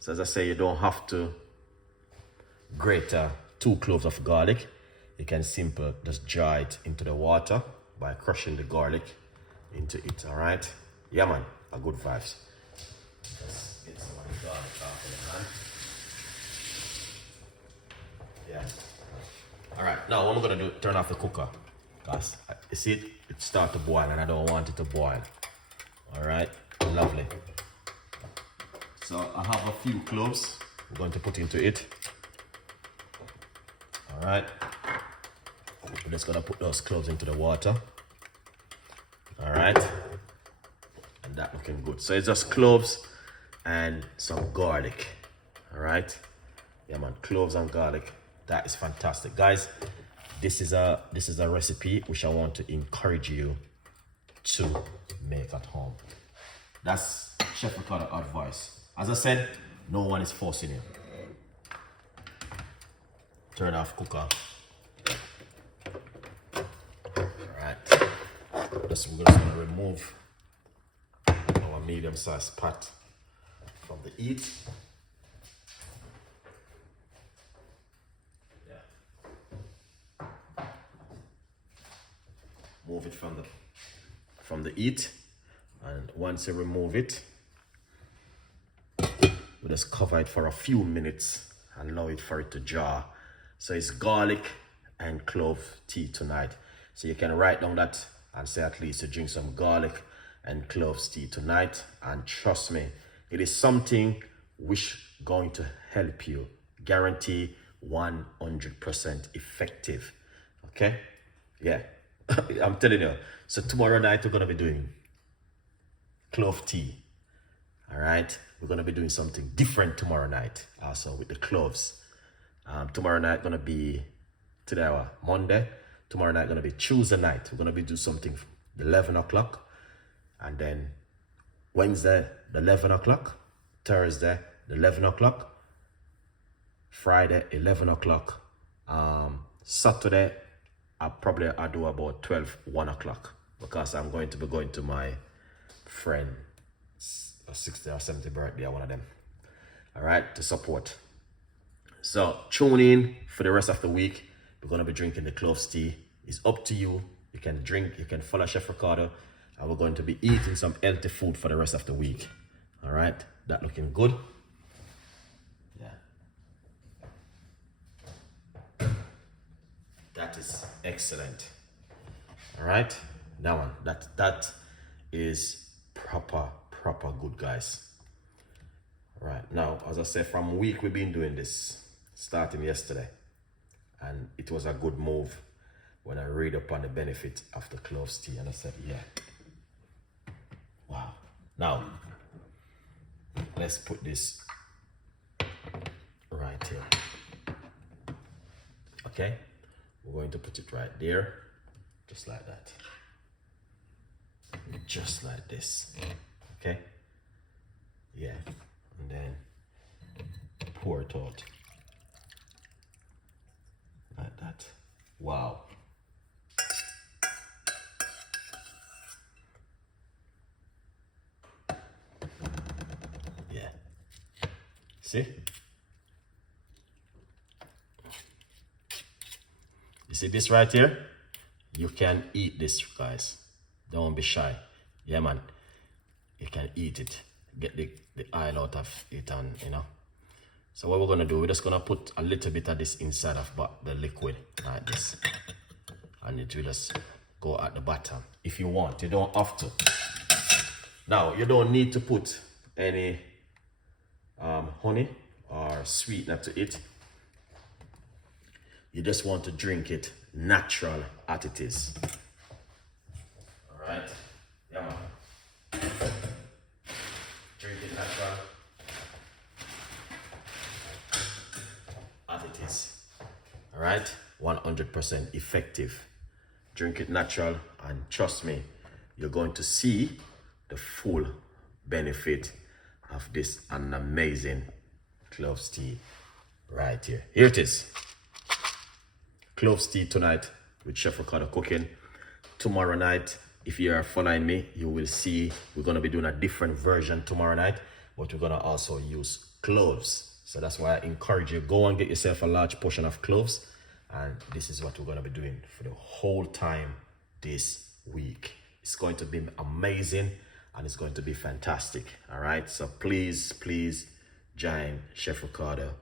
So as I say, you don't have to grate 2 cloves of garlic. You can simply just jar it into the water by crushing the garlic into it. All right, yeah man, a good vibes. Let's get some of the garlic off in the pan. Yeah. All right, now what I'm gonna do, turn off the cooker, because you see it start to boil and I don't want it to boil. All right, lovely. So I have a few cloves we're going to put into it. All right, we're just gonna put those cloves into the water. All right, and that looking good. So it's just cloves and some garlic. All right, yeah man, cloves and garlic. That is fantastic, guys. This is a recipe which I want to encourage you to make at home. That's Chef Ricardo advice. As I said, no one is forcing you. Turn off cooker. Alright. We're just gonna remove our medium-sized pot from the heat. Yeah. Move it from the heat. And once you remove it, we just cover it for a few minutes and allow it for it to jar. So it's garlic and clove tea tonight. So you can write down that and say at least to drink some garlic and cloves tea tonight. And trust me, it is something which going to help you. Guarantee 100% effective. Okay? Yeah, I'm telling you. So tomorrow night we're gonna be doing clove tea. All right, we're gonna be doing something different tomorrow night also with the cloves. Tomorrow night gonna be today our Monday. Tomorrow night gonna be Tuesday night. We're gonna be doing something 11 o'clock, and then Wednesday the 11 o'clock, Thursday the 11 o'clock, Friday 11 o'clock, Saturday I'll do about 1 o'clock because I'm going to be going to my friend 60 or 70 birthday, one of them. All right, to support. So tune in for the rest of the week. We're gonna be drinking the cloves tea. It's up to you. You can drink, you can follow Chef Ricardo, and we're going to be eating some healthy food for the rest of the week. All right, that looking good. Yeah, that is excellent. All right, that one, that is proper good, guys. Right now, as I said, from a week we've been doing this, starting yesterday, and it was a good move when I read up on the benefit of the cloves tea, and I said, yeah, wow. Now let's put this right here. Okay, we're going to put it right there, just like that, just like this. Okay, yeah, and then pour it out like that. Wow. Yeah, see, you see this right here? You can eat this, guys. Don't be shy. Yeah man, you can eat it, get the oil out of it, and you know. So what we're gonna do, we're just gonna put a little bit of this inside of the liquid like this, and it will just go at the bottom. If you want, you don't have to. Now you don't need to put any honey or sweetener to it. You just want to drink it natural as it is. All right, yeah man. Drink it natural as it is. All right, 100% effective. Drink it natural, and trust me, you're going to see the full benefit of this an amazing cloves tea right here. Here it is. Cloves tea tonight with Chef Ricardo Cooking. Tomorrow night, if you are following me, you will see we're going to be doing a different version tomorrow night. but we're gonna also use cloves. So that's why I encourage you, go and get yourself a large portion of cloves, and this is what we're gonna be doing for the whole time this week. It's going to be amazing and it's going to be fantastic. All right, so please join Chef Ricardo